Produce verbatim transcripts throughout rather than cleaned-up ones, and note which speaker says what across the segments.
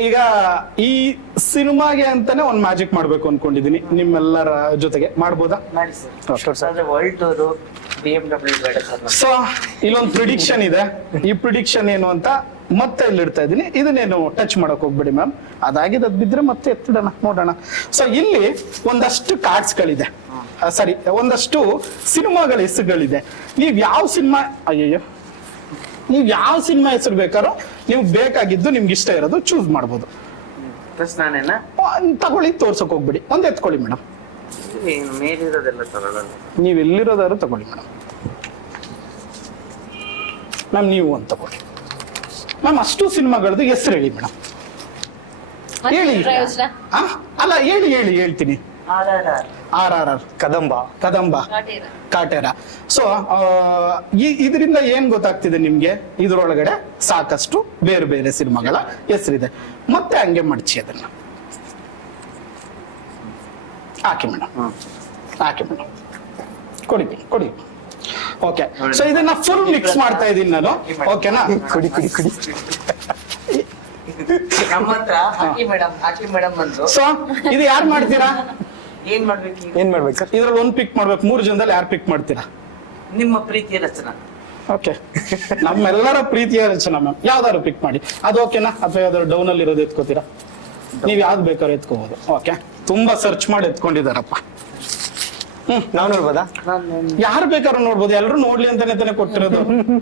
Speaker 1: ಈಗ ಈ ಸಿನಿಮಾಗೆ ಅಂತಾನೆ ಒಂದ್ ಮ್ಯಾಜಿಕ್ ಮಾಡ್ಬೇಕು ಅನ್ಕೊಂಡಿದೀನಿ ನಿಮ್ಮೆಲ್ಲರ ಜೊತೆಗೆ. ಮಾಡ್ಬೋದಾ? ಸೊ ಇಲ್ಲೊಂದು ಪ್ರಿಡಿಕ್ಷನ್ ಇದೆ. ಈ ಪ್ರಿಡಿಕ್ಷನ್ ಏನು ಅಂತ ಮತ್ತೆ ಇಲ್ಲಿ ಇಡ್ತಾ ಇದೀನಿ. ಇದನ್ನೇನು ಟಚ್ ಮಾಡಕ್ ಹೋಗ್ಬೇಡಿ ಮ್ಯಾಮ್. ಅದಾಗಿದೆ, ಅದ್ ಬಿದ್ರೆ ಮತ್ತೆ ಎತ್ತಿಡೋಣ, ನೋಡೋಣ. ಸೊ ಇಲ್ಲಿ ಒಂದಷ್ಟು ಕಾರ್ಡ್ಸ್ ಗಳಿದೆ, ಸಾರಿ ಒಂದಷ್ಟು ಸಿನಿಮಾಗಳ ಹೆಸರುಗಳಿದೆ. ನೀವ್ ಯಾವ ಸಿನಿಮಾ, ಅಯ್ಯಯ್ಯೋ, ನೀವ್ ಯಾವ ಸಿನಿಮಾ ಹೆಸರು ಬೇಕಾದ್ರೂ ನೀವು ಬೇಕಾಗಿದ್ದು ನಿಮ್ಗೆ ಇಷ್ಟ ಇರೋದು ಚೂಸ್ ಮಾಡ್ಬೋದು. ತಗೊಳ್ಳಿ, ತೋರ್ಸಕ್ ಹೋಗ್ಬಿಡಿ, ಒಂದ್ ಎತ್ಕೊಳ್ಳಿ ಮೇಡಮ್. ನೀವ್ ಎಲ್ಲಿರೋದಾದ್ರು ತಗೊಳ್ಳಿ ಮೇಡಮ್. ಮ್ಯಾಮ್ ನೀವು ಒಂದ್ ತಗೊಳ್ಳಿ ಮ್ಯಾಮ್. ಅಷ್ಟು ಸಿನಿಮಾಗಳದ್ದು ಹೆಸರು ಹೇಳಿ ಮೇಡಮ್. ಹೇಳಿ. ಅಲ್ಲ ಹೇಳಿ ಹೇಳಿ ಹೇಳ್ತೀನಿ. R R R, Kadamba, Kadamba, Kaatera. So ಇದರಿಂದ ಏನ್ ಗೊತ್ತಾಗ್ತಿದೆ ನಿಮ್ಗೆ? ಇದ್ರೊಳಗಡೆ ಸಾಕಷ್ಟು ಬೇರೆ ಬೇರೆ ಸಿನಿಮಾಗಳ ಹೆಸರಿದೆ. ಮತ್ತೆ ಹಂಗೆ ಮಡಚಿ ಅದನ್ನ ಹಾಕಿ ಮೇಡಮ್, ಹಾಕಿ ಮೇಡಮ್, ಕೊಡಿ ಕೊಡಿ. ಓಕೆ, ಸೊ ಇದನ್ನ ಫುಲ್ ಮಿಕ್ಸ್ ಮಾಡ್ತಾ ಇದೀನಿ ನಾನು. ಓಕೆನಾ? ಕುಡಿ ಕುಡಿ ಕುಡಿ. ಸೊ ಇದು ಯಾರು ಮಾಡ್ತೀರಾ?
Speaker 2: ಏನ್ ಮಾಡ್ಬೇಕು?
Speaker 1: ಏನ್ ಮಾಡ್ಬೇಕು ಸರ್? ಇದ್ರಲ್ಲಿ ಒಂದ್ ಪಿಕ್ ಮಾಡ್ಬೇಕು. ಮೂರು ಜನದಲ್ಲಿ ಯಾರು ಪಿಕ್ ಮಾಡ್ತೀರಾ?
Speaker 2: ನಿಮ್ಮ ಪ್ರೀತಿಯ ರಚನಾ.
Speaker 1: ಓಕೆ, ನಮ್ಮೆಲ್ಲರ ಪ್ರೀತಿಯ ರಚನಾ ಮ್ಯಾಮ್. ಯಾವ್ದಾದ್ರು ಪಿಕ್ ಮಾಡಿ. ಅದು ಓಕೆನಾ? ಅಥವಾ ಯಾವ್ದಾದ್ರು ಡೌನ್ ಅಲ್ಲಿ ಇರೋದು ಎತ್ಕೋತೀರಾ? ನೀವ್ ಯಾವ್ದು ಬೇಕಾದ್ರೂ ಎತ್ಕೋಬಹುದು. ಓಕೆ, ತುಂಬಾ ಸರ್ಚ್ ಮಾಡಿ ಎತ್ಕೊಂಡಿದಾರಪ್ಪ. ಹ್ಮ್, ನಾವ್ ನೋಡ್ಬೋದಾ? ಯಾರು ಬೇಕಾದ್ರೂ ನೋಡ್ಬೋದು. ಎಲ್ರು ನೋಡ್ಲಿ ಅಂತಾನೆ ತಾನೆ ಕೊಟ್ಟಿರೋದು.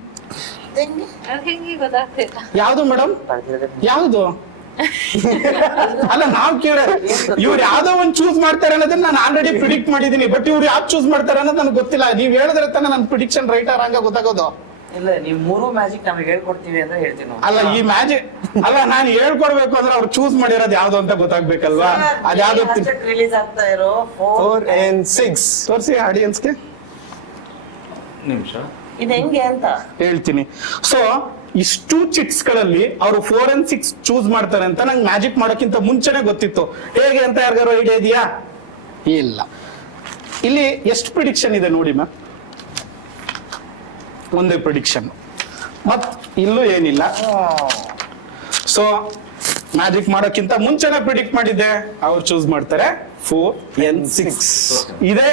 Speaker 1: ಯಾವ್ದು ಮೇಡಮ್? ಯಾವ್ದು? ಅಲ್ಲ, ನಾವ್ ಕೇಳ ಇವ್ರು ಯಾವ್ದೋ ಒಂದ್ ಚೂಸ್ ಮಾಡ್ತಾರೆ ಅನ್ನೋದನ್ನ ನಾನು ಆಲ್ರೆಡಿ ಪ್ರಿಡಿಕ್ಟ್ ಮಾಡಿದೀನಿ. ಬಟ್ ಇವ್ರು ಯಾವ್ದು ಚೂಸ್ ಮಾಡ್ತಾರೆ ಅನ್ನೋದು ನನಗೆ ಗೊತ್ತಿಲ್ಲ. ನೀವ್ ಹೇಳಿದ್ರೆ ತಾನೆ ನನ್ ಪ್ರಿಡಿಕ್ಷನ್ ರೈಟ್ ಆರ್ ಹಂಗ ಗೊತ್ತಾಗೋದು.
Speaker 2: ಇಲ್ಲ, ನೀವು ಮೂರು ಮ್ಯಾಜಿಕ್ ನಮಗೆ ಹೇಳ್ಕೊಡ್ತೀವಿ ಅಂತ ಹೇಳ್ತೀನಿ.
Speaker 1: ಅಲ್ಲ, ಈ ಮ್ಯಾಜಿಕ್ ಅಲ್ಲ, ನಾನು ಹೇಳ್ಕೊಡ್ಬೇಕು ಅಂದ್ರೆ ಅವ್ರು ಚೂಸ್ ಮಾಡಿರೋದು ಯಾವ್ದು ಅಂತ ಗೊತ್ತಾಗ್ಬೇಕಲ್ವಾ? ಅದ್ಯಾವ್ದು
Speaker 2: ರಿಲೀಸ್ ಆಗ್ತಾ ಇರೋ
Speaker 3: ಫೋರ್ ಅಂಡ್ ಸಿಕ್ಸ್
Speaker 1: ತೋರಿಸಿ ಆಡಿಯನ್ಸ್ಗೆ.
Speaker 2: ನಿಮಿಷ, ಇದು ಹೆಂಗೆ ಅಂತ
Speaker 1: ಹೇಳ್ತೀನಿ. ಸೊ ಇಷ್ಟು ಚಿಟ್ಸ್ ಗಳಲ್ಲಿ ಅವರು ಫೋರ್ ಅಂಡ್ ಸಿಕ್ಸ್ ಚೂಸ್ ಮಾಡ್ತಾರೆ ಅಂತ ನಂಗೆ ಮ್ಯಾಜಿಕ್ ಮಾಡೋಕ್ಕಿಂತ ಮುಂಚೆನೆ ಗೊತ್ತಿತ್ತು. ಹೇಗೆ ಅಂತ ಯಾರಿಗಾರು ಐಡಿಯಾ ಇದೆಯಾ? ಇಲ್ಲ. ಇಲ್ಲಿ ಎಷ್ಟು ಪ್ರಿಡಿಕ್ಷನ್ ಇದೆ ನೋಡಿ ಮ್ಯಾಮ್. ಒಂದೇ ಪ್ರಿಡಿಕ್ಷನ್, ಮತ್ ಇಲ್ಲೂ ಏನಿಲ್ಲ. ಸೊ ಮ್ಯಾಜಿಕ್ ಮಾಡೋಕ್ಕಿಂತ ಮುಂಚೆನೆ ಪ್ರಿಡಿಕ್ಟ್ ಮಾಡಿದ್ದೆ. ಅವ್ರು ಚೂಸ್ ಮಾಡ್ತಾರೆ ಫೋರ್ ಎನ್ ಸಿಕ್ಸ್. ಇದೇ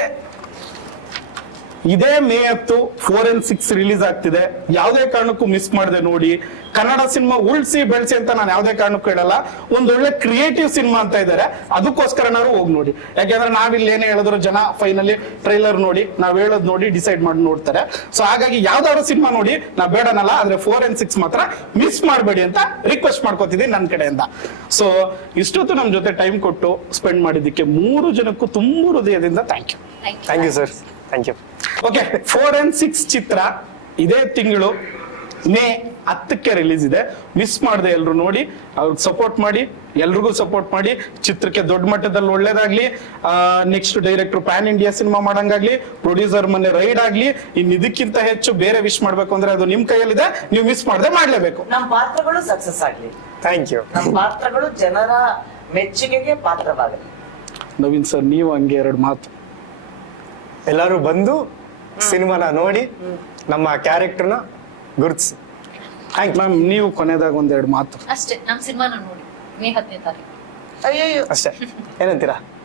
Speaker 1: ಇದೇ ಮೇ ಹತ್ತು ಫೋರ್ ಅಂಡ್ ಸಿಕ್ಸ್ ರಿಲೀಸ್ ಆಗ್ತಿದೆ. ಯಾವುದೇ ಕಾರಣಕ್ಕೂ ಮಿಸ್ ಮಾಡದೆ ನೋಡಿ. ಕನ್ನಡ ಸಿನಿಮಾ ಉಳ್ಸಿ ಬೆಳೆಸಿ ಅಂತ ನಾನು ಯಾವುದೇ ಕಾರಣಕ್ಕೂ ಹೇಳಲ್ಲ. ಒಂದೊಳ್ಳೆ ಕ್ರಿಯೇಟಿವ್ ಸಿನಿಮಾ ಅಂತ ಇದ್ದಾರೆ, ಅದಕ್ಕೋಸ್ಕರನಾದ್ರು ಹೋಗಿ ನೋಡಿ. ಯಾಕೆಂದ್ರೆ ನಾವಿಲ್ಲಿ ಏನೇ ಹೇಳಿದ್ರು ಜನ ಫೈನಲಿ ಟ್ರೈಲರ್ ನೋಡಿ, ನಾವ್ ಹೇಳೋದ್ ನೋಡಿ ಡಿಸೈಡ್ ಮಾಡಿ ನೋಡ್ತಾರೆ. ಸೊ ಹಾಗಾಗಿ ಯಾವ್ದಾದ್ರು ಸಿನಿಮಾ ನೋಡಿ, ನಾ ಬೇಡನಲ್ಲ, ಆದ್ರೆ ಫೋರ್ ಅಂಡ್ ಸಿಕ್ಸ್ ಮಾತ್ರ ಮಿಸ್ ಮಾಡಬೇಡಿ ಅಂತ ರಿಕ್ವೆಸ್ಟ್ ಮಾಡ್ಕೋತಿದ್ದೀನಿ ನನ್ನ ಕಡೆಯಿಂದ. ಸೊ ಇಷ್ಟೊತ್ತು ನಮ್ ಜೊತೆ ಟೈಮ್ ಕೊಟ್ಟು ಸ್ಪೆಂಡ್ ಮಾಡಿದ್ದಕ್ಕೆ ಮೂರು ಜನಕ್ಕೂ ತುಂಬಾ ಹೃದಯದಿಂದ thank you.
Speaker 3: Thank you sir, thank you.
Speaker 1: Okay, four and six ಚಿತ್ರ ಇದೇ ತಿಂಗಳು ಮೇ ಹತ್ತಕ್ಕೆ ರಿಲೀಸ್ ಇದೆ. ಮಿಸ್ ಮಾಡದೆ ಎಲ್ರು ನೋಡಿ, ಅವ್ರಿಗೆ ಸಪೋರ್ಟ್ ಮಾಡಿ, ಎಲ್ರಿಗೂ ಸಪೋರ್ಟ್ ಮಾಡಿ. ಚಿತ್ರಕ್ಕೆ ದೊಡ್ಡ ಮಟ್ಟದಲ್ಲಿ ಒಳ್ಳೇದಾಗ್ಲಿ. Next director pan India cinema ಮಾಡಂಗಾಗ್ಲಿ, ಪ್ರೊಡ್ಯೂಸರ್ ಮನೆ ರೈಡ್ ಆಗ್ಲಿ. ಇನ್ ಇದಕ್ಕಿಂತ ಹೆಚ್ಚು ಬೇರೆ ವಿಶ್ ಮಾಡ್ಬೇಕು ಅಂದ್ರೆ ಅದು ನಿಮ್ ಕೈಯಲ್ಲಿದೆ. ನೀವು ಮಿಸ್ ಮಾಡದೆ ಮಾಡ್ಲೇಬೇಕು.
Speaker 2: ನಮ್ಮ ಪಾತ್ರಗಳು ಸಕ್ಸಸ್ ಆಗ್ಲಿ.
Speaker 3: Thank you.
Speaker 2: ನಮ್ಮ ಪಾತ್ರಗಳು ಜನರ ಮೆಚ್ಚುಗೆಗೆ ಪಾತ್ರವಾಗಲಿ.
Speaker 1: ನವೀನ್ ಸರ್, ನೀವು ಹಂಗೆ ಎರಡು ಮಾತು.
Speaker 3: ಎಲ್ಲರೂ ಬಂದು ಸಿನಿಮಾನ ನೋಡಿ ನಮ್ಮ ಕ್ಯಾರೆಕ್ಟರ್ನ ಗುರುತಿಸಿ.
Speaker 1: ಮ್ಯಾಮ್, ನೀವು ಕೊನೆದಾಗ ಒಂದೆರಡು ಮಾತು
Speaker 4: ಅಷ್ಟೇ. ನಮ್ಮ ಸಿನಿಮಾನ ನೋಡಿ ಮೇ ಹತ್ತನೇ ತಾರೀಕು.
Speaker 2: ಅಯ್ಯೋ
Speaker 3: ಅಷ್ಟೇ. ಏನಂತೀರಾ?